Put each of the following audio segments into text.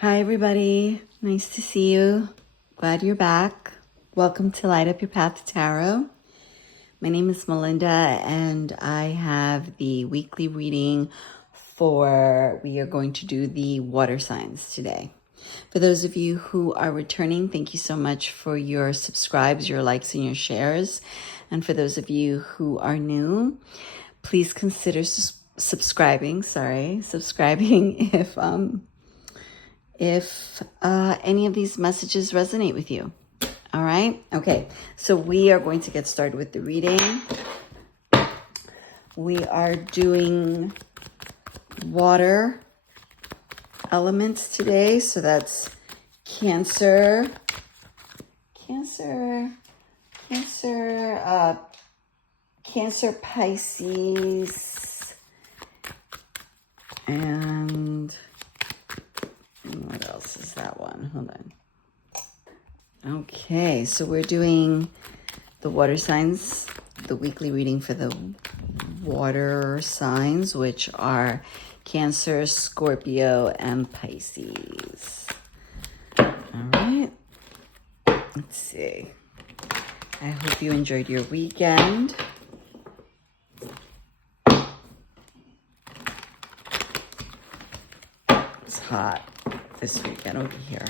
Hi, everybody. Nice to see you. Glad you're back. Welcome to Light Up Your Path Tarot. My name is Melinda, and I have the weekly reading we are going to do the water signs today. For those of you who are returning, thank you so much for your subscribes, your likes, and your shares. And for those of you who are new, please consider subscribing if any of these messages resonate with you. All right. Okay. So we are going to get started with the reading. We are doing water elements today. So that's Cancer, Pisces, and what else is that one? Hold on. Okay, so we're doing the water signs, the weekly reading for the water signs, which are Cancer, Scorpio, and Pisces. All right, let's see. I hope you enjoyed your weekend. It's hot this weekend over here.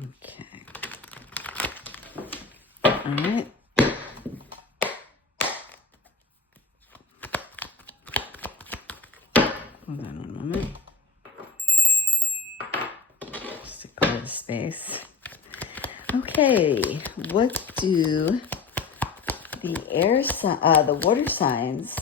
Okay. All right. Hold on one moment. Just to clear the space. Okay, what do the water signs,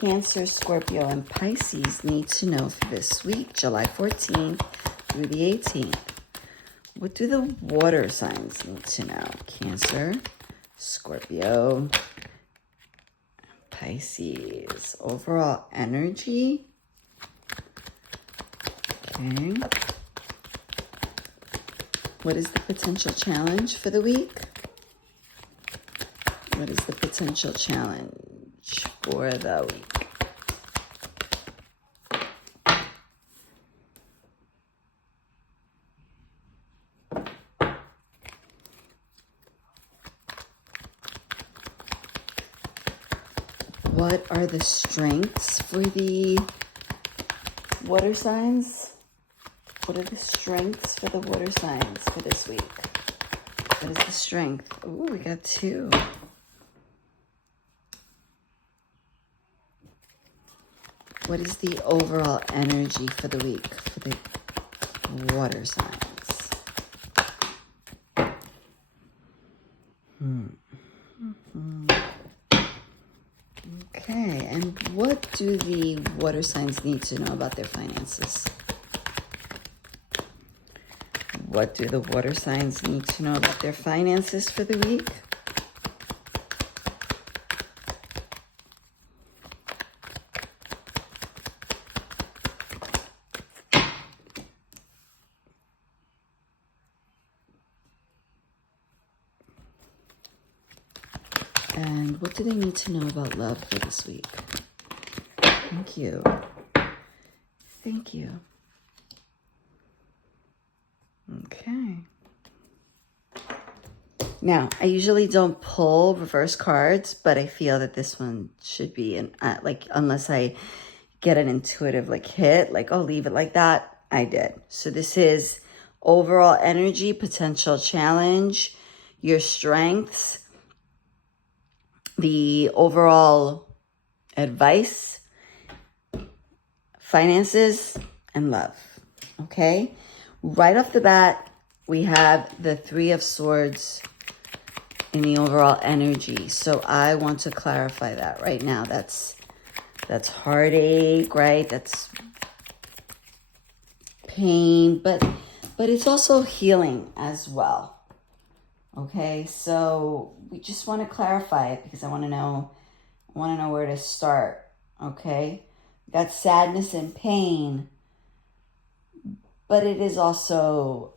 Cancer, Scorpio, and Pisces need to know for this week, July 14th through the 18th? What do the water signs need to know? Cancer, Scorpio, Pisces. Overall energy. Okay. What is the potential challenge for the week? What is the potential challenge for the week? What are the strengths for the water signs? What are the strengths for the water signs for this week? What is the strength? Ooh, we got two. What is the overall energy for the week for the water signs? Okay, and what do the water signs need to know about their finances? What do the water signs need to know about their finances for the week? And what do they need to know about love for this week? Thank you. Thank you. Okay. Now, I usually don't pull reverse cards, but I feel that this one should be unless I get an intuitive hit, oh, leave it like that. I did. So this is overall energy, potential challenge, your strengths, the overall advice, finances, and love. Okay? Right off the bat, we have the Three of Swords in the overall energy. So I want to clarify that right now. That's heartache, right? That's pain, but it's also healing as well. Okay, so we just want to clarify it because I want to know where to start. Okay, got sadness and pain, but it is also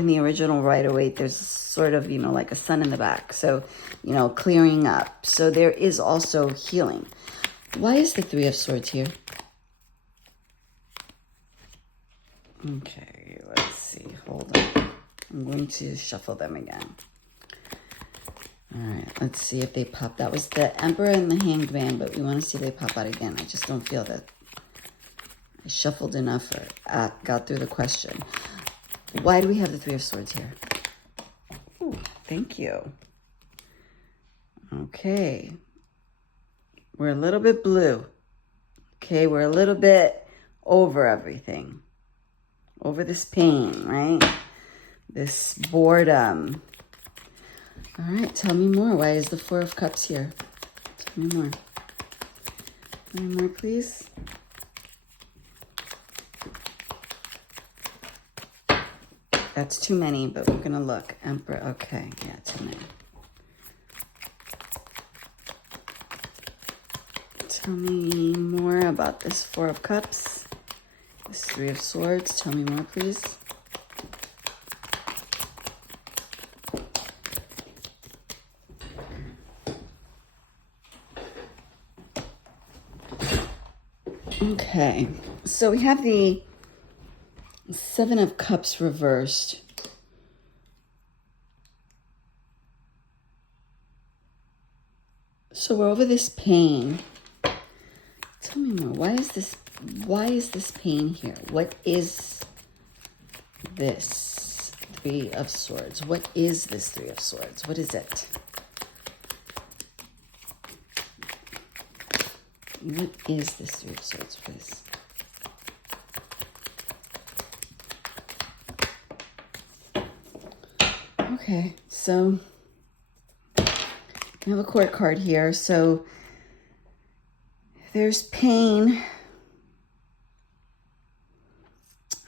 in the original Rider-Waite, there's sort of, like a sun in the back. So, clearing up. So there is also healing. Why is the Three of Swords here? Okay, let's see. Hold on. I'm going to shuffle them again. All right, let's see if they pop. That was the Emperor and the Hanged Man, but we want to see if they pop out again. I just don't feel that I shuffled enough or got through the question. Why do we have the Three of Swords here? Ooh, thank you. Okay. We're a little bit blue. Okay, we're a little bit over everything. Over this pain, right? This boredom. All right, tell me more. Why is the Four of Cups here? Tell me more. Tell me more, please. That's too many, but we're going to look. Emperor, okay. Yeah, too many. Tell me more about this Four of Cups. This Three of Swords. Tell me more, please. Okay, so we have the Seven of Cups reversed. So we're over this pain. Tell me more. Why is this pain here? What is this Three of Swords? What is this Three of Swords? What is it? What is this Three of Swords, please? Okay, so I have a court card here. So there's pain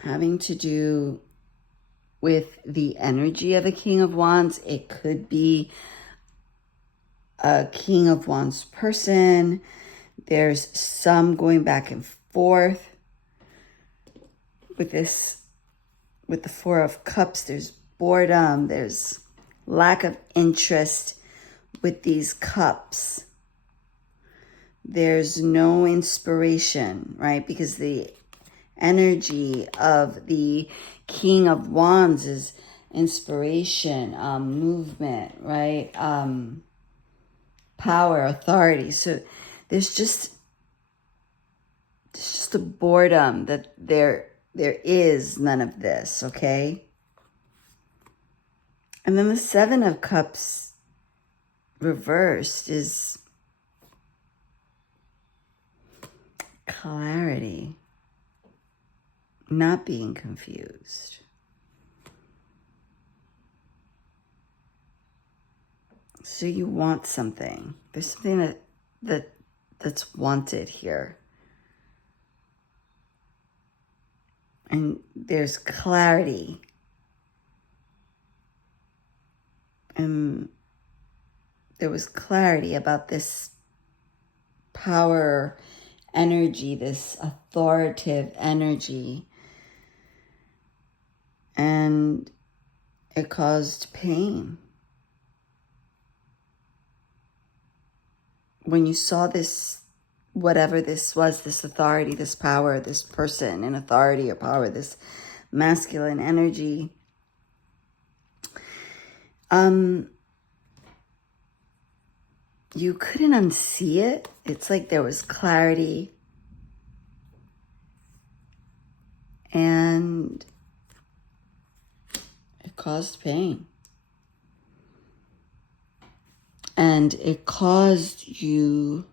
having to do with the energy of a King of Wands. It could be a King of Wands person. There's some going back and forth with this, with the Four of Cups. There's boredom. There's lack of interest with these cups. There's no inspiration, right? Because the energy of the King of Wands is inspiration, movement, right? Power, authority. So there's just a boredom that there is none of this, okay? And then the Seven of Cups reversed is clarity, not being confused. So you want something. There's something that's wanted here. And there's clarity. And there was clarity about this power energy, this authoritative energy. And it caused pain. When you saw this, whatever this was, this authority, this power, this person in authority or power, this masculine energy, you couldn't unsee it. It's like there was clarity and it caused pain. And it caused you,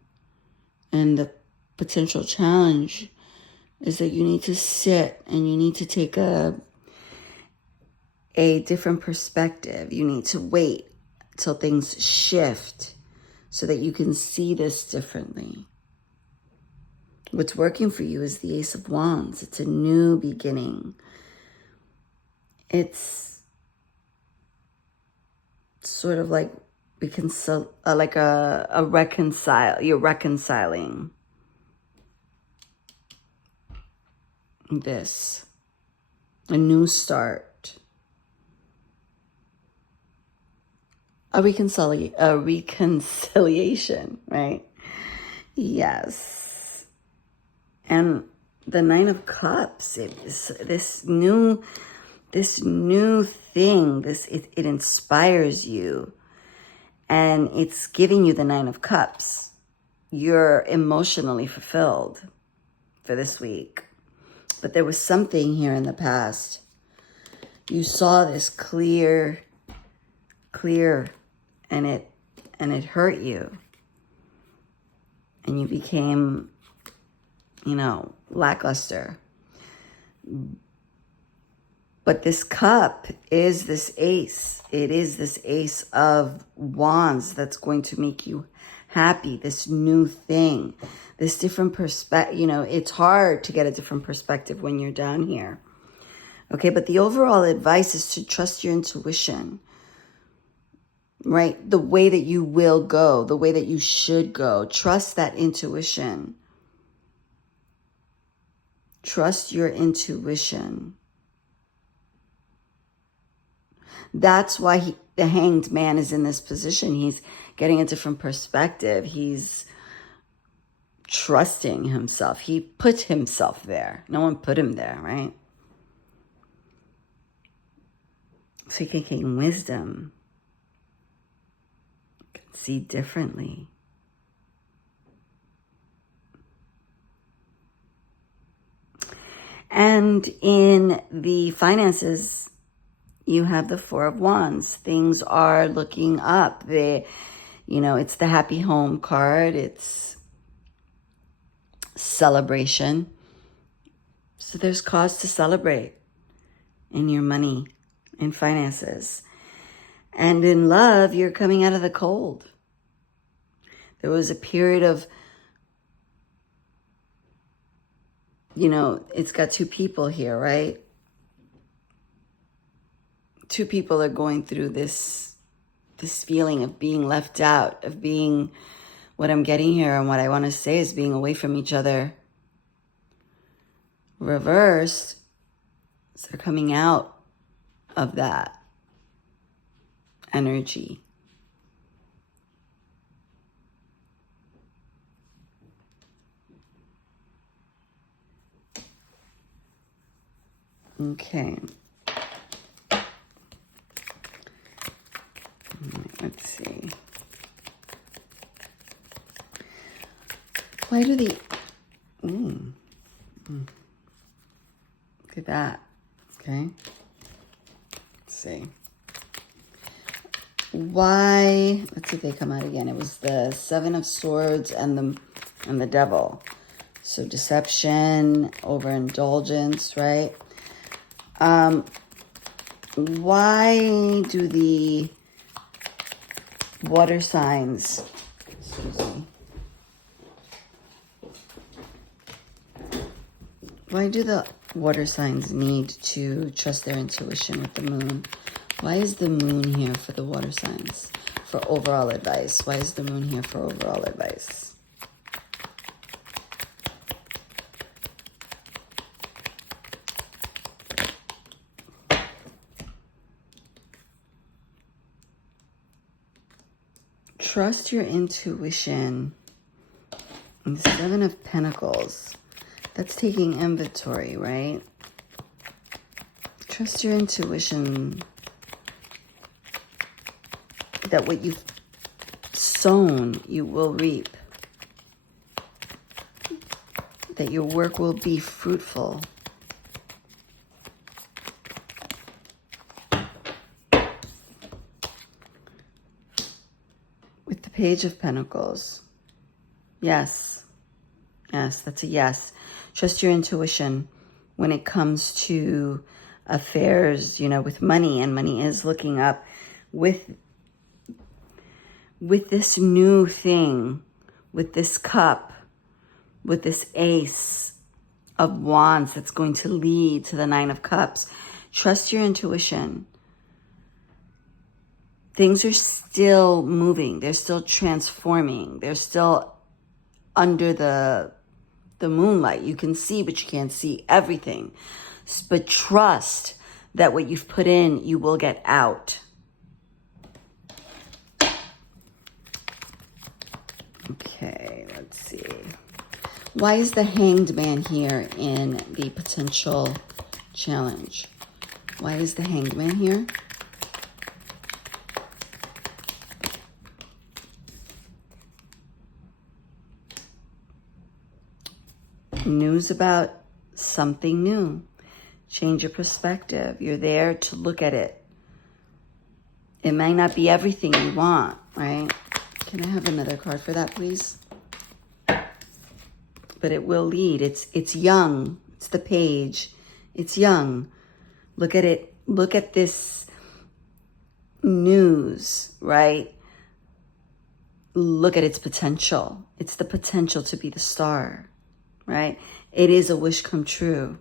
and the potential challenge is that you need to sit and you need to take a different perspective. You need to wait till things shift so that you can see this differently. What's working for you is the Ace of Wands. It's a new beginning. It's sort of like reconcile. You're reconciling this, a new start. a reconciliation, right? Yes. And the Nine of Cups, this new thing, it inspires you, and it's giving you the Nine of Cups. You're emotionally fulfilled for this week. But there was something here in the past. You saw this clear, and it hurt you. And you became, lackluster. But this cup is this ace. It is this ace of wands that's going to make you happy, this new thing, this different perspective. It's hard to get a different perspective when you're down here. Okay, but the overall advice is to trust your intuition, right? The way that you will go, the way that you should go. Trust that intuition. Trust your intuition. That's why the Hanged Man is in this position. He's getting a different perspective. He's trusting himself. He put himself there. No one put him there, right? So he can gain wisdom. Can see differently. And in the finances, you have the Four of Wands. Things are looking up. It's the happy home card. It's celebration. So there's cause to celebrate in your money, in finances. And in love, you're coming out of the cold. There was a period of, it's got two people here, right? Two people are going through this feeling of being left out, of being, what I'm getting here and what I want to say is being away from each other. Reversed, so they're coming out of that energy. Okay. Let's see. Why do the... Look at that. Okay. Let's see. Why... Let's see if they come out again. It was the Seven of Swords and the Devil. So deception, overindulgence, right? Why do the water signs, why do the water signs need to trust their intuition with the moon? Why is the moon here for the water signs? For overall advice. Why is the moon here for overall advice? Trust your intuition. And the Seven of Pentacles. That's taking inventory, right? Trust your intuition that what you've sown, you will reap. That your work will be fruitful. With the Page of Pentacles. Yes. Yes, that's a yes. Trust your intuition when it comes to affairs, with money. And money is looking up with this new thing, with this cup, with this Ace of Wands that's going to lead to the Nine of Cups. Trust your intuition. Things are still moving. They're still transforming. They're still under the moonlight. You can see, but you can't see everything. But trust that what you've put in, you will get out. Okay, let's see. Why is the Hanged Man here in the potential challenge? Why is the Hanged Man here? News about something new. Change your perspective. You're there to look at it. It might not be everything you want, right? Can I have another card for that, please? But it will lead. It's young. It's the page. It's young. Look at it. Look at this news, right? Look at its potential. It's the potential to be the star, right? It is a wish come true.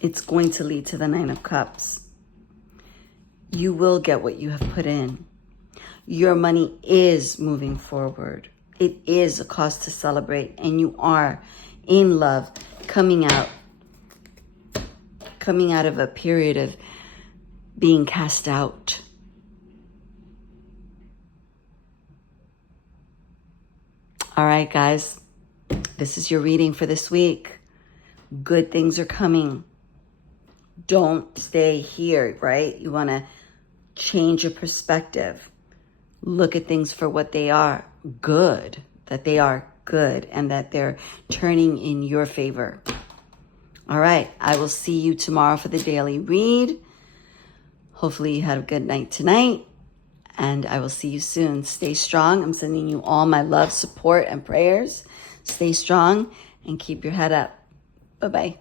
It's going to lead to the Nine of Cups. You will get what you have put in. Your money is moving forward. It is a cause to celebrate, and you are in love, coming out of a period of being cast out. All right, guys, this is your reading for this week. Good things are coming. Don't stay here, right? You want to change your perspective. Look at things for what they are. Good. That they are good and that they're turning in your favor. All right. I will see you tomorrow for the daily read. Hopefully you had a good night tonight. And I will see you soon. Stay strong. I'm sending you all my love, support, and prayers. Stay strong and keep your head up. Bye-bye.